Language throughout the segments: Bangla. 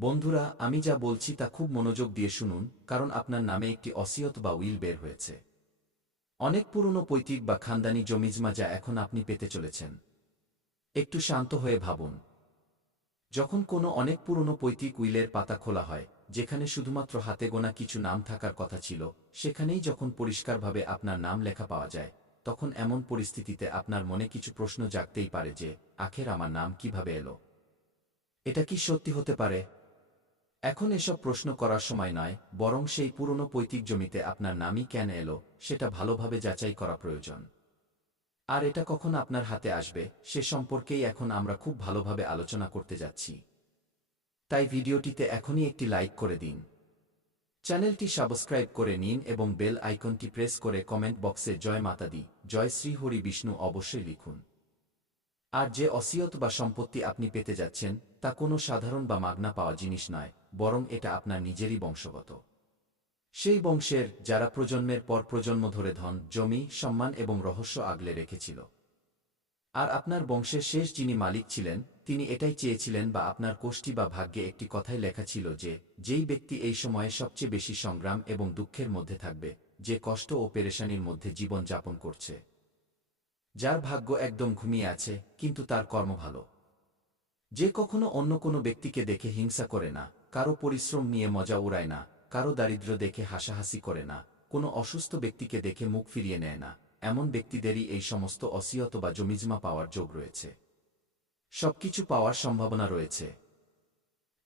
বন্ধুরা, আমি যা বলছি তা খুব মনোযোগ দিয়ে শুনুন, কারণ আপনার নামে একটি অসিয়ত বা উইল বের হয়েছে। অনেক পুরনো পৈতৃক বা খানদানি জমিজমা যা এখন আপনি পেতে চলেছেন। একটু শান্ত হয়ে ভাবুন। যখন কোনো অনেক পুরনো পৈতৃক উইলের পাতা খোলা হয়, যেখানে শুধুমাত্র হাতে গোনা কিছু নাম থাকার কথা ছিল, সেখানেই যখন পরিষ্কারভাবে আপনার নাম লেখা পাওয়া যায়, তখন এমন পরিস্থিতিতে আপনার মনে কিছু প্রশ্ন জাগতেই পারে যে, আখের আমার নাম কিভাবে এলো? এটা কি সত্যি হতে পারে? এখন এসব প্রশ্ন করার সময় নয়, বরং সেই পুরনো পৈতৃক জমিতে আপনার নামই কেন এলো, সেটা ভালোভাবে যাচাই করা প্রয়োজন। আর এটা কখন আপনার হাতে আসবে, সে সম্পর্কেই এখন আমরা খুব ভালোভাবে আলোচনা করতে যাচ্ছি। তাই ভিডিওটিতে এখনই একটি লাইক করে দিন। চ্যানেলটি সাবস্ক্রাইব করে নিন এবং বেল আইকনটি প্রেস করে কমেন্ট বক্সে জয় মাতা দি, জয় শ্রী হরি বিষ্ণু অবশ্যই লিখুন। আর যে অসিয়ত বা সম্পত্তি আপনি পেতে যাচ্ছেন, তা কোনো সাধারণ বা মাগনা পাওয়া জিনিস নয়, বরং এটা আপনার নিজেরই বংশগত। সেই বংশের যারা প্রজন্মের পর প্রজন্ম ধরে ধন, জমি, সম্মান এবং রহস্য আগলে রেখেছিল। আর আপনার বংশের শেষ যিনি মালিক ছিলেন, তিনি এটাই চেয়েছিলেন, বা আপনার কোষ্ঠী বা ভাগ্যে একটি কথাই লেখা ছিল যে, যেই ব্যক্তি এই সময়ে সবচেয়ে বেশি সংগ্রাম এবং দুঃখের মধ্যে থাকবে, যে কষ্ট ও পেরেশানির মধ্যে জীবন যাপন করছে, যার ভাগ্য একদম ঘুমিয়ে আছে কিন্তু তার কর্ম ভালো, যে কখনো অন্য কোনো ব্যক্তিকে দেখে হিংসা করে না, কারো পরিশ্রম নিয়ে মজা উড়ায় না, কারো দারিদ্র্য দেখে হাসাহাসি করে না, কোনো অসুস্থ ব্যক্তিকে দেখে মুখ ফিরিয়ে নেয় না, এমন ব্যক্তিদেরই এই সমস্ত অসিয়ত বা জমিজমা পাওয়ার যোগ রয়েছে। সবকিছু পাওয়ার সম্ভাবনা রয়েছে।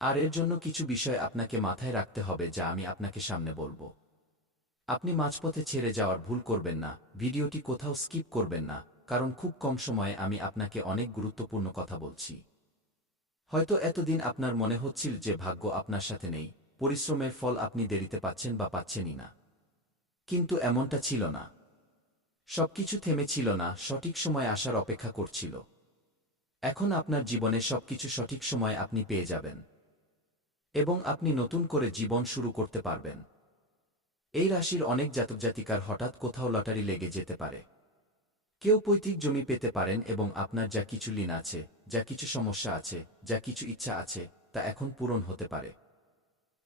আর এর জন্য কিছু বিষয় আপনাকে মাথায় রাখতে হবে, যা আমি আপনাকে সামনে বলবো। আপনি মাঝপথে ছেড়ে যাওয়ার ভুল করবেন না, ভিডিওটি কোথাও স্কিপ করবেন না, কারণ খুব কম সময়ে আমি আপনাকে অনেক গুরুত্বপূর্ণ কথা বলছি। হয়তো এতদিন আপনার মনে হচ্ছিল যে ভাগ্য আপনার সাথে নেই, পরিশ্রমের ফল আপনি দেরিতে পাচ্ছেন বা পাচ্ছেনই না। কিন্তু এমনটা ছিল না। সবকিছু থেমেছিল না, সঠিক সময় আসার অপেক্ষা করছিল। এখন আপনার জীবনে সবকিছু সঠিক সময়ে আপনি পেয়ে যাবেন। এবং আপনি নতুন করে জীবন শুরু করতে পারবেন। এই রাশির অনেক জাতক জাতিকার হঠাৎ কোথাও লটারি লেগে যেতে পারে। কেউ পৈতৃক জমি পেতে পারেন এবং আপনার যা কিছু ঋণ আছে, যা কিছু সমস্যা আছে, যা কিছু ইচ্ছা আছে, তা এখন পূরণ হতে পারে।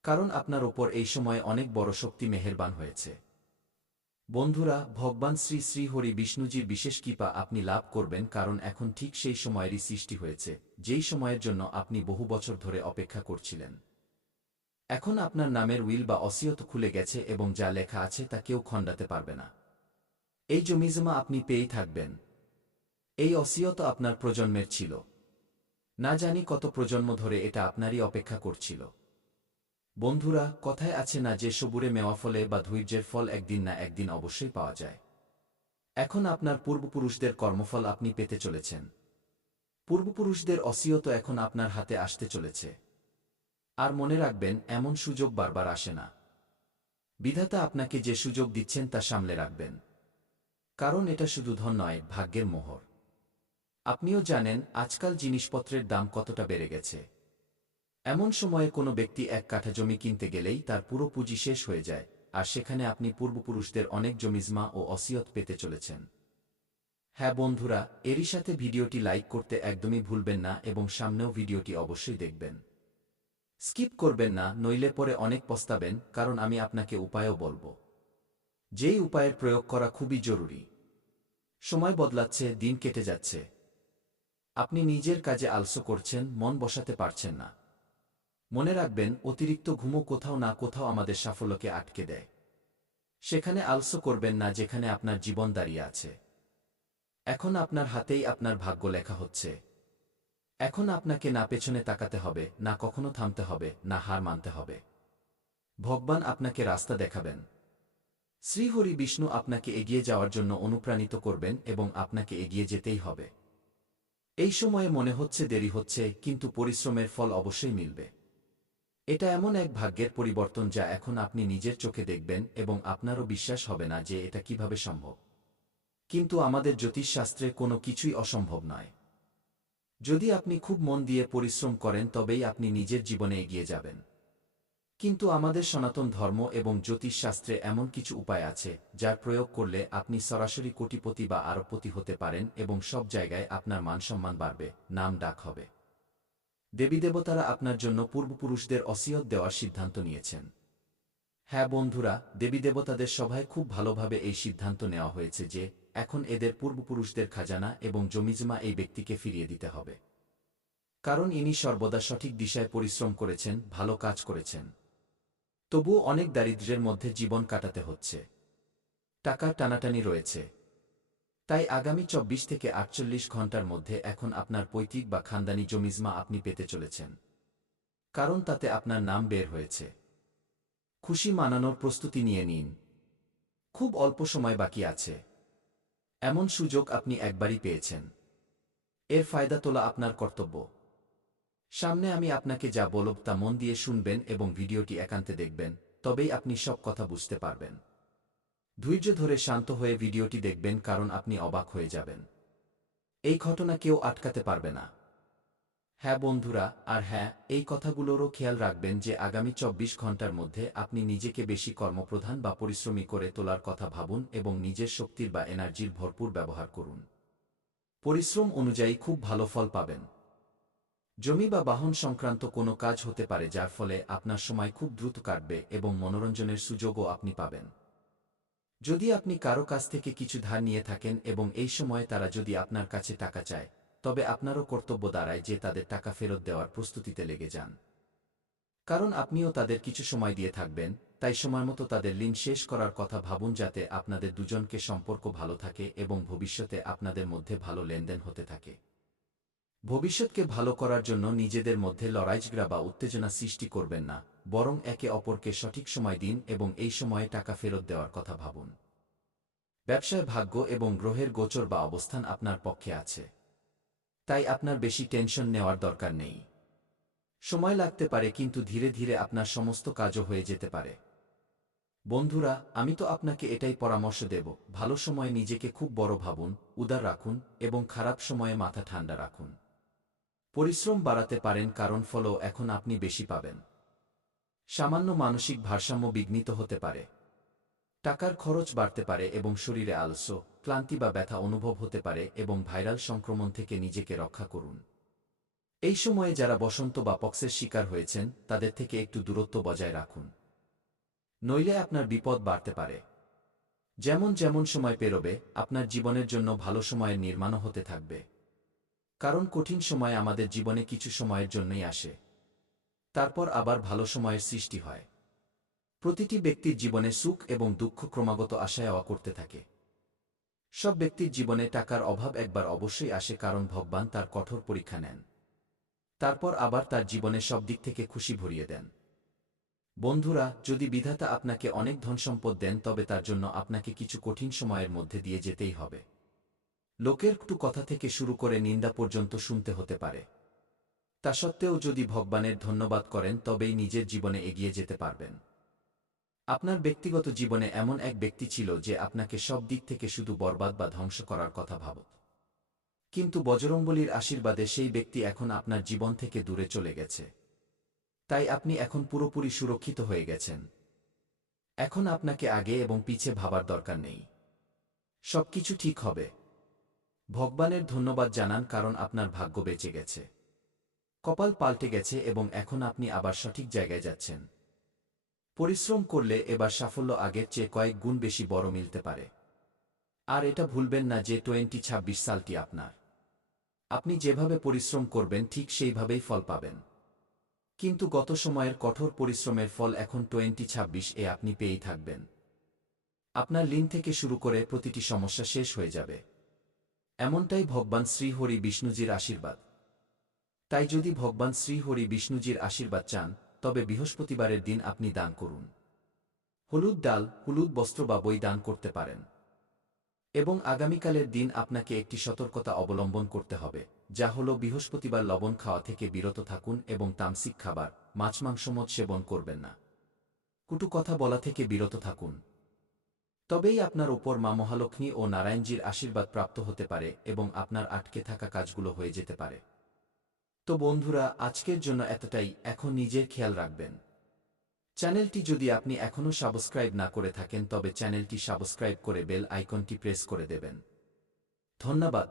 কারণ আপনার ওপর এই সময়ে অনেক বড় শক্তি মেহেরবান হয়েছে। বন্ধুরা, ভগবান শ্রী শ্রী হরি বিষ্ণুজির বিশেষ কৃপা আপনি লাভ করবেন, কারণ এখন ঠিক সেই সময়েরই সৃষ্টি হয়েছে, যেই সময়ের জন্য আপনি বহু বছর ধরে অপেক্ষা করছিলেন। এখন আপনার নামের উইল বা অসিয়ত খুলে গেছে এবং যা লেখা আছে তা কেউ খণ্ডাতে পারবে না। এই জমিজমা আপনি পেয়েই থাকবেন। এই অসিয়ত আপনার প্রজন্মের ছিল। না জানি কত প্রজন্ম ধরে এটা আপনারই অপেক্ষা করছিল। বন্ধুরা, কথায় আছে না যে সবুরে মেওয়া ফলে বা ধৈর্যের ফল একদিন না একদিন অবশ্যই পাওয়া যায়। এখন আপনার পূর্বপুরুষদের কর্মফল আপনি পেতে চলেছেন। পূর্বপুরুষদের অসিয়ত এখন আপনার হাতে আসতে চলেছে। আর মনে রাখবেন, এমন সুযোগ বারবার আসে না। বিধাতা আপনাকে যে সুযোগ দিচ্ছেন তা সামলে রাখবেন। কারণ এটা শুধু ধন নয়, ভাগ্যের মোহর। আপনিও জানেন আজকাল জিনিসপত্রের দাম কতটা বেড়ে গেছে। এমন সময়ে কোনো ব্যক্তি এক কাঠা জমি কিনতে গেলেই তার পুরো পুঁজি শেষ হয়ে যায়, আর সেখানে আপনি পূর্বপুরুষদের অনেক জমিজমা ও অসিয়ত পেতে চলেছেন। হ্যাঁ বন্ধুরা, এরই সাথে ভিডিওটি লাইক করতে একদমই ভুলবেন না এবং সামনেও ভিডিওটি অবশ্যই দেখবেন। স্কিপ করবেন না, নইলে পরে অনেক পস্তাবেন, কারণ আমি আপনাকে উপায়ও বলবো, যেই উপায়ের প্রয়োগ করা খুবই জরুরি। সময় বদলাচ্ছে, দিন কেটে যাচ্ছে। আপনি নিজের কাজে আলসো করছেন, মন বসাতে পারছেন না। মনে রাখবেন, অতিরিক্ত ঘুমও কোথাও না কোথাও আমাদের সাফল্যকে আটকে দেয়। সেখানে আলসো করবেন না যেখানে আপনার জীবন দাঁড়িয়ে আছে। এখন আপনার হাতেই আপনার ভাগ্য লেখা হচ্ছে। এখন আপনাকে না পেছনে তাকাতে হবে, না কখনো থামতে হবে, না হার মানতে হবে। ভগবান আপনাকে রাস্তা দেখাবেন। শ্রীহরি বিষ্ণু আপনাকে এগিয়ে যাওয়ার জন্য অনুপ্রাণিত করবেন এবং আপনাকে এগিয়ে যেতেই হবে। এই সময়ে মনে হচ্ছে দেরি হচ্ছে, কিন্তু পরিশ্রমের ফল অবশ্যই মিলবে। এটা এমন এক ভাগ্যের পরিবর্তন যা এখন আপনি নিজের চোখে দেখবেন এবং আপনারও বিশ্বাস হবে না যে এটা কিভাবে সম্ভব। কিন্তু আমাদের জ্যোতিষশাস্ত্রে কোনো কিছুই অসম্ভব নয়। যদি আপনি খুব মন দিয়ে পরিশ্রম করেন তবেই আপনি নিজের জীবনে এগিয়ে যাবেন। কিন্তু আমাদের সনাতন ধর্ম এবং জ্যোতিষশাস্ত্রে এমন কিছু উপায় আছে, যার প্রয়োগ করলে আপনি সরাসরি কোটিপতি বা আরবপতি হতে পারেন এবং সব জায়গায় আপনার মানসম্মান বাড়বে, নাম ডাক হবে। দেবীদেবতারা আপনার জন্য পূর্বপুরুষদের অসিয়ত দেওয়ার সিদ্ধান্ত নিয়েছেন। হ্যাঁ বন্ধুরা, দেবীদেবতাদের সভায় খুব ভালোভাবে এই সিদ্ধান্ত নেওয়া হয়েছে যে এখন এদের পূর্বপুরুষদের খাজানা এবং জমিজমা এই ব্যক্তিকে ফিরিয়ে দিতে হবে। কারণ ইনি সর্বদা সঠিক দিশায় পরিশ্রম করেছেন, ভালো কাজ করেছেন। তবুও অনেক দারিদ্র্যের মধ্যে জীবন কাটাতে হচ্ছে। টাকার টানাটানি রয়েছে। তাই আগামী ২৪ থেকে ৪৮ ঘণ্টার মধ্যে এখন আপনার পৈতৃক বা খানদানি জমিজমা আপনি পেতে চলেছেন। কারণ তাতে আপনার নাম বের হয়েছে। খুশি মানানোর প্রস্তুতি নিয়ে নিন। খুব অল্প সময় বাকি আছে। এমন সুযোগ আপনি একবারই পেয়েছেন। এর ফায়দা তোলা আপনার কর্তব্য। সামনে আমি আপনাকে যা বলব তা মন দিয়ে শুনবেন এবং ভিডিওটি একান্তে দেখবেন, তবেই আপনি সব কথা বুঝতে পারবেন। ধৈর্য ধরে শান্ত হয়ে ভিডিওটি দেখবেন, কারণ আপনি অবাক হয়ে যাবেন। এই ঘটনা কেউ আটকাতে পারবে না। হ্যাঁ বন্ধুরা, আর হ্যাঁ, এই কথাগুলোরও খেয়াল রাখবেন যে আগামী ২৪ ঘণ্টার মধ্যে আপনি নিজেকে বেশি কর্মপ্রধান বা পরিশ্রমী করে তোলার কথা ভাবুন এবং নিজের শক্তির বা এনার্জির ভরপুর ব্যবহার করুন। পরিশ্রম অনুযায়ী খুব ভালো ফল পাবেন। জমি বা বাহন সংক্রান্ত কোনো কাজ হতে পারে যার ফলে আপনার সময় খুব দ্রুত কাটবে এবং মনোরঞ্জনের সুযোগও আপনি পাবেন। যদি আপনি কারো কাছ থেকে কিছু ধার নিয়ে থাকেন এবং এই সময়ে তারা যদি আপনার কাছে টাকা চায়, তবে আপনারও কর্তব্য দাঁড়ায় যে তাদের টাকা ফেরত দেওয়ার প্রস্তুতিতে লেগে যান। কারণ আপনিও তাদের কিছু সময় দিয়ে থাকবেন, তাই সময়মতো তাদের ঋণ শেষ করার কথা ভাবুন, যাতে আপনাদের দুজনকে সম্পর্ক ভালো থাকে এবং ভবিষ্যতে আপনাদের মধ্যে ভালো লেনদেন হতে থাকে। ভবিষ্যৎকে ভালো করার জন্য নিজেদের মধ্যে লড়াইঝগড়া বা উত্তেজনা সৃষ্টি করবেন না, বরং একে অপরকে সঠিক সময় দিন এবং এই সময়ে টাকা ফেরত দেওয়ার কথা ভাবুন। ব্যবসায় ভাগ্য এবং গ্রহের গোচর বা অবস্থান আপনার পক্ষে আছে। তাই আপনার বেশি টেনশন নেওয়ার দরকার নেই। সময় লাগতে পারে, কিন্তু ধীরে ধীরে আপনার সমস্ত কাজও হয়ে যেতে পারে। বন্ধুরা, আমি তো আপনাকে এটাই পরামর্শ দেব, ভালো সময়ে নিজেকে খুব বড় ভাবুন, উদার রাখুন এবং খারাপ সময়ে মাথা ঠান্ডা রাখুন। পরিশ্রম বাড়াতে পারেন, কারণ ফলও এখন আপনি বেশি পাবেন। সামান্য মানসিক ভারসাম্য বিঘ্নিত হতে পারে। টাকার খরচ বাড়তে পারে এবং শরীরে আলস্য, ক্লান্তি বা ব্যথা অনুভব হতে পারে এবং ভাইরাল সংক্রমণ থেকে নিজেকে রক্ষা করুন। এই সময়ে যারা বসন্ত বা পক্সের শিকার হয়েছেন তাদের থেকে একটু দূরত্ব বজায় রাখুন। নইলে আপনার বিপদ বাড়তে পারে। যেমন যেমন সময় পেরোবে, আপনার জীবনের জন্য ভালো সময়ের নির্মাণও হতে থাকবে। কারণ কঠিন সময় আমাদের জীবনে কিছু সময়ের জন্যই আসে। তারপর আবার ভালো সময়ের সৃষ্টি হয়। প্রতিটি ব্যক্তির জীবনে সুখ এবং দুঃখ ক্রমাগত আসা যাওয়া করতে থাকে। সব ব্যক্তির জীবনে টাকার অভাব একবার অবশ্যই আসে, কারণ ভগবান তার কঠোর পরীক্ষা নেন। তারপর আবার তার জীবনে সব দিক থেকে খুশি ভরিয়ে দেন। বন্ধুরা, যদি বিধাতা আপনাকে অনেক ধনসম্পদ দেন, তবে তার জন্য আপনাকে কিছু কঠিন সময়ের মধ্যে দিয়ে যেতেই হবে। লোকের কটু কথা থেকে শুরু করে নিন্দা পর্যন্ত শুনতে হতে পারে। তা সত্ত্বেও যদি ভগবানের ধন্যবাদ করেন, তবেই নিজের জীবনে এগিয়ে যেতে পারবেন। আপনার ব্যক্তিগত জীবনে এমন এক ব্যক্তি ছিল যে আপনাকে সব দিক থেকে শুধু বরবাদ বা ধ্বংস করার কথা ভাবত। কিন্তু বজরংবলীর আশীর্বাদে সেই ব্যক্তি এখন আপনার জীবন থেকে দূরে চলে গেছে। তাই আপনি এখন পুরোপুরি সুরক্ষিত হয়ে গেছেন। এখন আপনাকে আগে এবং পিছে ভাবার দরকার নেই। সবকিছু ঠিক হবে। ভগবানের ধন্যবাদ জানান, কারণ আপনার ভাগ্য বেঁচে গেছে। কপাল পাল্টে গেছে এবং এখন আপনি আবার সঠিক জায়গায় যাচ্ছেন। পরিশ্রম করলে এবার সাফল্য আগের চেয়ে কয়েক গুণ বেশি বড় মিলতে পারে। আর এটা ভুলবেন না যে 2026 সালটি আপনার। আপনি যেভাবে পরিশ্রম করবেন ঠিক সেইভাবেই ফল পাবেন। কিন্তু গত সময়ের কঠোর পরিশ্রমের ফল এখন 2026-এ আপনি পেয়েই থাকবেন। আপনার ঋণ থেকে শুরু করে প্রতিটি সমস্যা শেষ হয়ে যাবে। এমনটাই ভগবান শ্রী হরি বিষ্ণুজির আশীর্বাদ। তাই যদি ভগবান শ্রী হরি বিষ্ণুজির আশীর্বাদ চান, তবে বৃহস্পতিবারের দিন আপনি দান করুন। হলুদ ডাল, হলুদ বস্ত্র বা বই দান করতে পারেন। এবং আগামীকালের দিন আপনাকে একটি সতর্কতা অবলম্বন করতে হবে, যা হল বৃহস্পতিবার লবণ খাওয়া থেকে বিরত থাকুন এবং তামসিক খাবার, মাছ মাংস মদ সেবন করবেন না। কটু কথা বলা থেকে বিরত থাকুন। তবেই আপনার ওপর মা মহালক্ষ্মী ও নারায়ণজির আশীর্বাদ প্রাপ্ত হতে পারে এবং আপনার আটকে থাকা কাজগুলো হয়ে যেতে পারে। তো বন্ধুরা, আজকের জন্য এতটাই। এখন নিজের খেয়াল রাখবেন। চ্যানেলটি যদি আপনি এখনও সাবস্ক্রাইব না করে থাকেন, তবে চ্যানেলটি সাবস্ক্রাইব করে বেল আইকনটি প্রেস করে দেবেন। ধন্যবাদ।